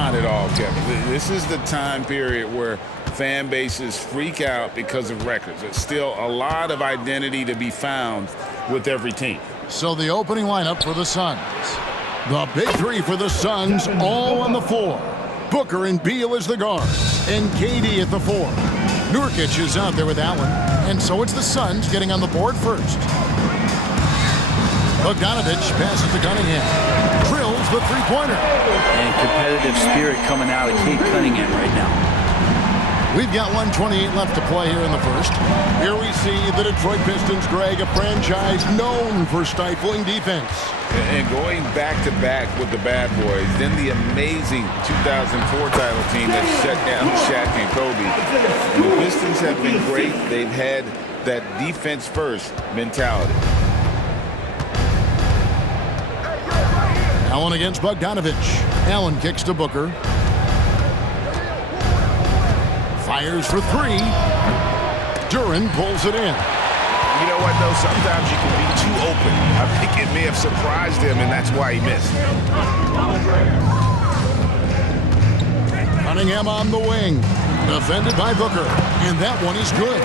Not at all, Kevin. This is the time period where fan bases freak out because of records. There's still a lot of identity to be found with every team. So the opening lineup for the Suns. The big three for the Suns, all on the floor. Booker and Beal as the guards, and KD at the 4. Nurkic is out there with Allen, and so it's the Suns getting on the board first. Bogdanovich passes to Cunningham. Drills the three-pointer. And competitive spirit coming out of Cade Cunningham right now. We've got 1:28 left to play here in the first. Here we see the Detroit Pistons, Greg, a franchise known for stifling defense. And going back-to-back with the bad boys, then the amazing 2004 title team that shut down Shaq and Kobe. And the Pistons have been great. They've had that defense-first mentality. Allen against Bogdanovich. Allen kicks to Booker. Fires for 3. Duren pulls it in. You know what, though? Sometimes you can be too open. I think it may have surprised him, and that's why he missed. Cunningham on the wing. Defended by Booker. And that one is good.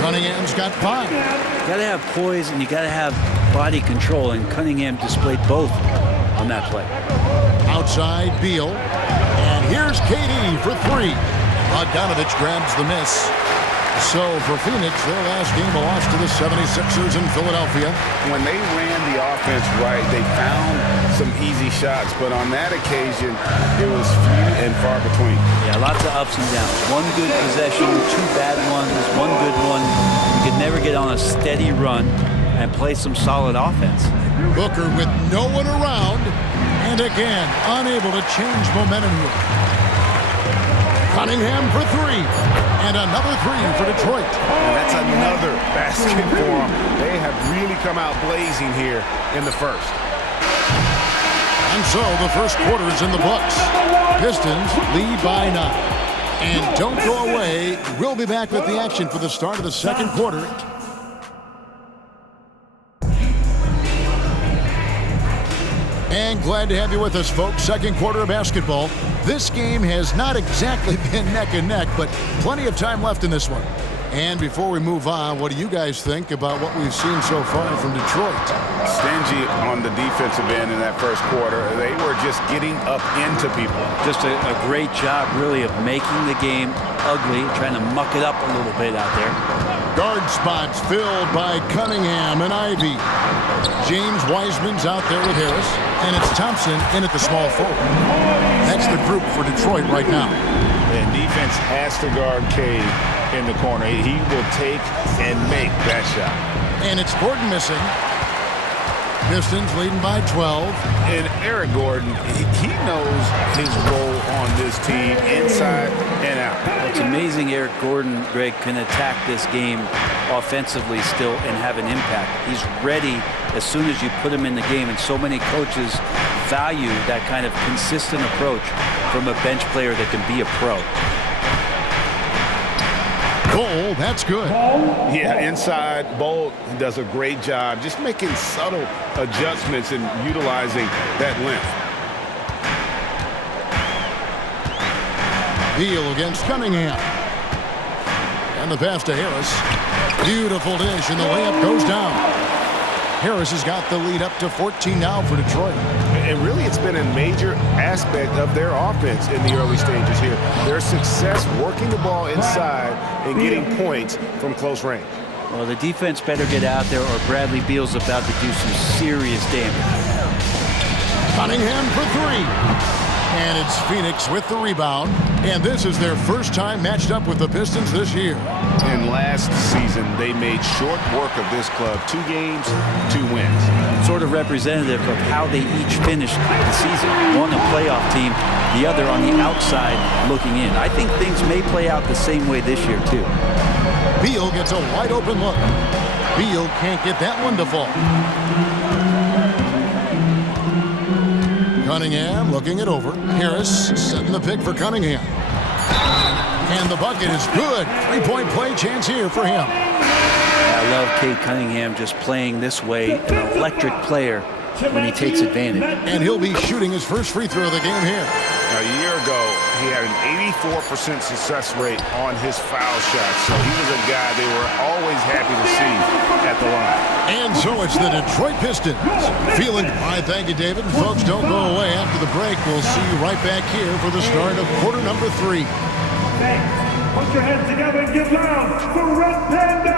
Cunningham's got 5. You got to have poise and you got to have body control, and Cunningham displayed both on that play. Outside, Beal. And here's KD for 3. Bogdanovich grabs the miss. So for Phoenix, their last game lost to the 76ers in Philadelphia. When they ran the offense right, they found some easy shots. But on that occasion, it was few and far between. Yeah, lots of ups and downs. One good possession, 2 bad ones, 1 good one. You could never get on a steady run and play some solid offense. Booker with no one around. And again, unable to change momentum here. Cunningham for 3. And another 3 for Detroit. And that's another basket for them. They have really come out blazing here in the first. And so the first quarter is in the books. Pistons lead by 9. And don't go away. We'll be back with the action for the start of the second quarter. And glad to have you with us, folks. Second quarter of basketball. This game has not exactly been neck and neck, but plenty of time left in this one. And before we move on, what do you guys think about what we've seen so far from Detroit? Stingy on the defensive end in that first quarter. They were just getting up into people. Just a great job, really, of making the game ugly, trying to muck it up a little bit out there. Guard spots filled by Cunningham and Ivy. James Wiseman's out there with Harris, and it's Thompson in at the small forward. That's the group for Detroit right now. And defense has to guard Cade in the corner. He will take and make that shot. And it's Gordon missing. Pistons leading by 12. And Eric Gordon, he knows his role on this team inside and out. It's amazing Eric Gordon, Greg, can attack this game offensively still and have an impact. He's ready as soon as you put him in the game, and so many coaches value that kind of consistent approach from a bench player that can be a pro. Bol, that's good. Yeah, inside, Bol does a great job just making subtle adjustments and utilizing that length. Beal against Cunningham. And the pass to Harris. Beautiful dish, and the layup goes down. Harris has got the lead up to 14 now for Detroit. And really, it's been a major aspect of their offense in the early stages here. Their success working the ball inside and getting points from close range. Well, the defense better get out there, or Bradley Beal's about to do some serious damage. Cunningham for 3. And it's Phoenix with the rebound. And this is their first time matched up with the Pistons this year. And last season, they made short work of this club. 2 games, 2 wins. Sort of representative of how they each finished the season. One a playoff team, the other on the outside looking in. I think things may play out the same way this year, too. Beal gets a wide open look. Beal can't get that one to fall. Cunningham looking it over. Harris setting the pick for Cunningham. And the bucket is good. 3-point play chance here for him. I love Cade Cunningham just playing this way, an electric player when he takes advantage. And he'll be shooting his first free throw of the game here. A year ago, he had an 84% success rate on his foul shots, so he was a guy they were always happy to see at the line. And so it's the Detroit Pistons. Feeling fine. Thank you, David. And folks, don't go away. After the break, we'll see you right back here for the start of quarter number 3. Thanks. Put your hands together and give loud for Red Panda!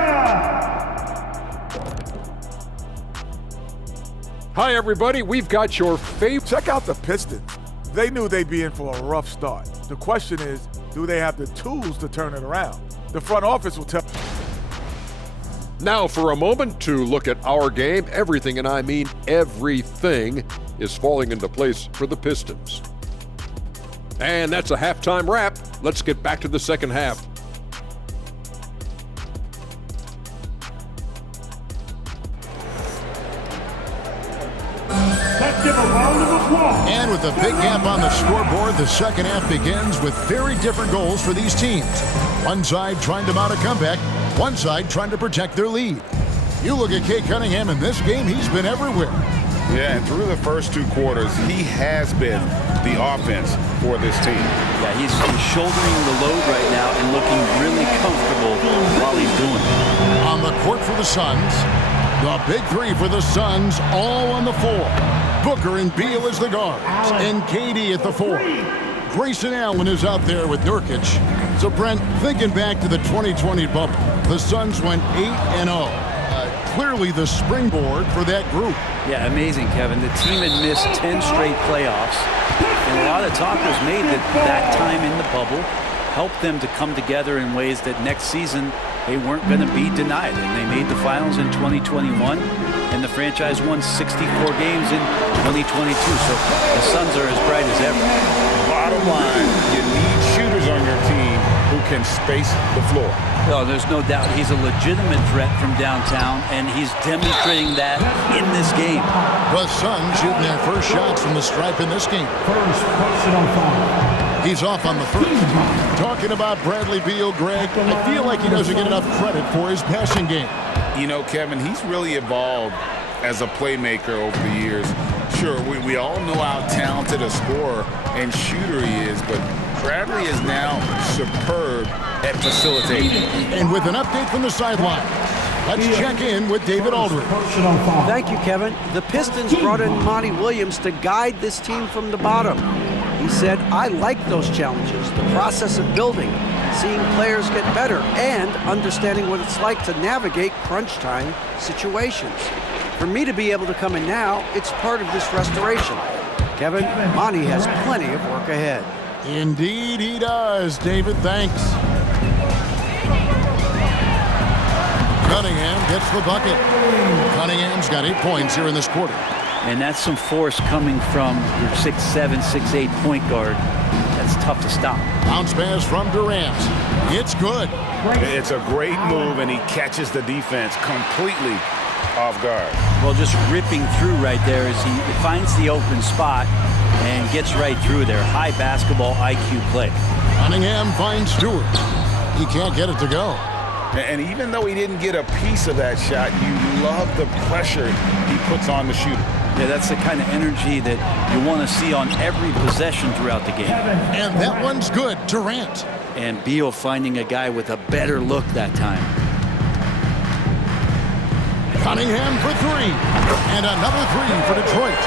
Hi, everybody. We've got your favorite. Check out the Pistons. They knew they'd be in for a rough start. The question is, do they have the tools to turn it around? The front office will tell. Now, for a moment, to look at our game. Everything, and I mean everything, is falling into place for the Pistons. And that's a halftime wrap. Let's get back to the second half. Let's give a round of applause. And with a big gap on the scoreboard, the second half begins with very different goals for these teams. One side trying to mount a comeback, one side trying to protect their lead. You look at Cade Cunningham in this game, he's been everywhere. Yeah, and through the first 2 quarters, he has been the offense for this team. Yeah, he's shouldering the load right now and looking really comfortable while he's doing it. On the court for the Suns, the big 3 for the Suns, all on the 4. Booker and Beal as the guards, and KD at the 4. Grayson Allen is out there with Nurkic. So, Brent, thinking back to the 2020 bubble, the Suns went 8-0. Clearly the springboard for that group. Yeah, amazing, Kevin. The team had missed 10 straight playoffs, and a lot of talk was made that time in the bubble helped them to come together in ways that next season they weren't going to be denied. And they made the finals in 2021, and the franchise won 64 games in 2022. So the Suns are as bright as ever. Bottom line, you need shooters on your team who can space the floor. No, there's no doubt he's a legitimate threat from downtown, and he's demonstrating that in this game. The Suns shooting their first shots from the stripe in this game. First personal foul. He's off on the first. Talking about Bradley Beal, Greg, I feel like he doesn't get enough credit for his passing game. You know, Kevin, he's really evolved as a playmaker over the years. Sure, we all know how talented a scorer and shooter he is, but Bradley is now superb at facilitating. And with an update from the sideline, let's check in with David Aldridge. Personal foul. Thank you, Kevin. The Pistons brought in Monty Williams to guide this team from the bottom. He said, I like those challenges, the process of building, seeing players get better, and understanding what it's like to navigate crunch time situations. For me to be able to come in now, it's part of this restoration. Kevin, Monty has plenty of work ahead. Indeed he does, David. Thanks. Cunningham gets the bucket. Cunningham's got 8 points here in this quarter. And that's some force coming from your 6'7", 6'8" point guard. That's tough to stop. Bounce pass from Durant. It's good. It's a great move, and he catches the defense completely off guard. Well, just ripping through right there as he finds the open spot and gets right through there. High basketball IQ play. Cunningham finds Stewart. He can't get it to go. And even though he didn't get a piece of that shot, you love the pressure he puts on the shooter. Yeah, that's the kind of energy that you want to see on every possession throughout the game. And that one's good. Durant. And Beal finding a guy with a better look that time. Cunningham for 3. And another 3 for Detroit.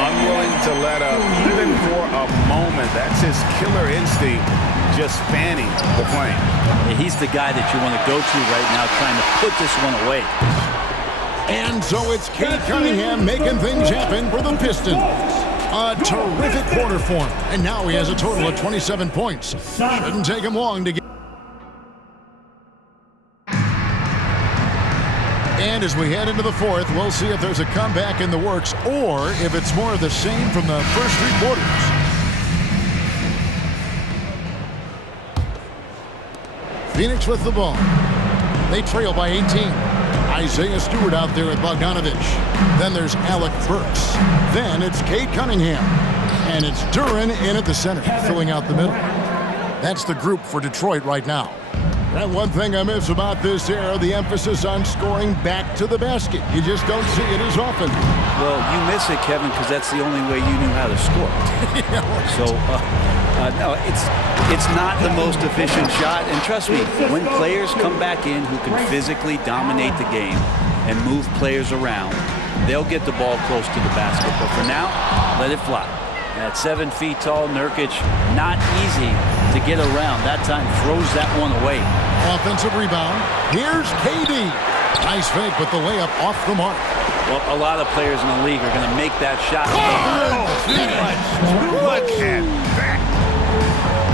Unwilling to let up even for a moment. That's his killer instinct, just fanning the flame. Yeah, he's the guy that you want to go to right now, trying to put this one away. And so it's Cade Cunningham making things happen for the Pistons. A terrific quarter for him. And now he has a total of 27 points. Shouldn't take him long to get. And as we head into the fourth, we'll see if there's a comeback in the works or if it's more of the same from the first 3 quarters. Phoenix with the ball. They trail by 18. Isaiah Stewart out there with Bogdanovich. Then there's Alec Burks. Then it's Cade Cunningham. And it's Duren in at the center, filling out the middle. That's the group for Detroit right now. And one thing I miss about this era, the emphasis on scoring back to the basket. You just don't see it as often. Well, you miss it, Kevin, because that's the only way you knew how to score. So, no, it's not the most efficient shot. And trust me, when players come back in who can physically dominate the game and move players around, they'll get the ball close to the basket. But for now, let it fly. At 7 feet tall, Nurkic, not easy to get around. That time throws that one away. Offensive rebound. Here's KD. Nice fake, but the layup off the mark. Well, a lot of players in the league are going to make that shot. Look at that.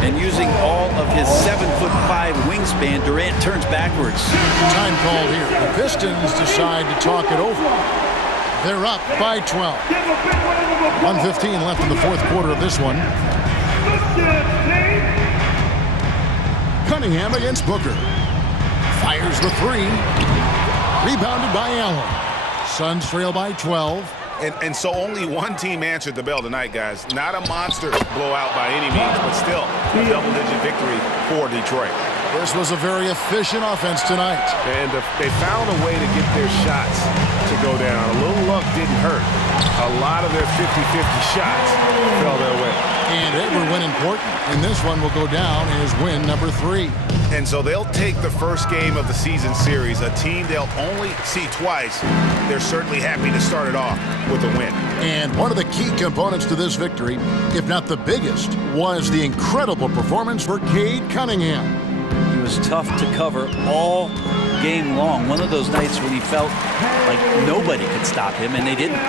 And using all of his 7'5" wingspan, Durant turns backwards. Time called here. The Pistons decide to talk it over. They're up by 12. 1:15 left in the fourth quarter of this one. Cunningham against Booker. Fires the three. Rebounded by Allen. Suns trail by 12. And so only one team answered the bell tonight, guys. Not a monster blowout by any means, but still a double-digit victory for Detroit. This was a very efficient offense tonight. And they found a way to get their shots to go down. A little luck didn't hurt. A lot of their 50-50 shots fell their way. And they were win important. And this one will go down as win number 3. And so they'll take the first game of the season series, a team they'll only see twice. They're certainly happy to start it off with a win. And one of the key components to this victory, if not the biggest, was the incredible performance for Cade Cunningham. He was tough to cover all game long. One of those nights when he felt like nobody could stop him, and they didn't.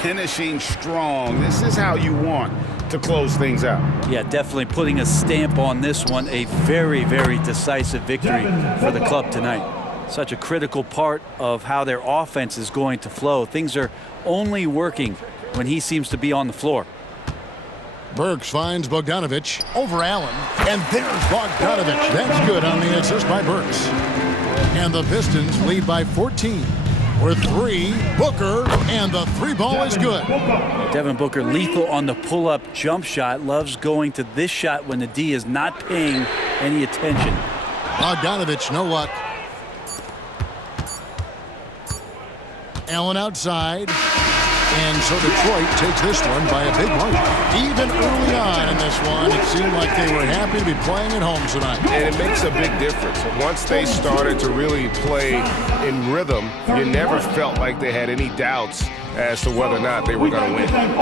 Finishing strong. This is how you want to close things out. Yeah, definitely putting a stamp on this one. A very, very decisive victory for the club tonight. Such a critical part of how their offense is going to flow. Things are only working when he seems to be on the floor. Burks finds Bogdanovic over Allen. And there's Bogdanovic. That's good on the assist by Burks. And the Pistons lead by 14. With 3, Booker, and the 3-ball is good. Devin Booker lethal on the pull-up jump shot. Loves going to this shot when the D is not paying any attention. Bogdanovic, no luck. Allen outside. And so Detroit takes this one by a big margin. Even early on in this one, it seemed like they were happy to be playing at home tonight. And it makes a big difference. Once they started to really play in rhythm, you never felt like they had any doubts as to whether or not they were going to win.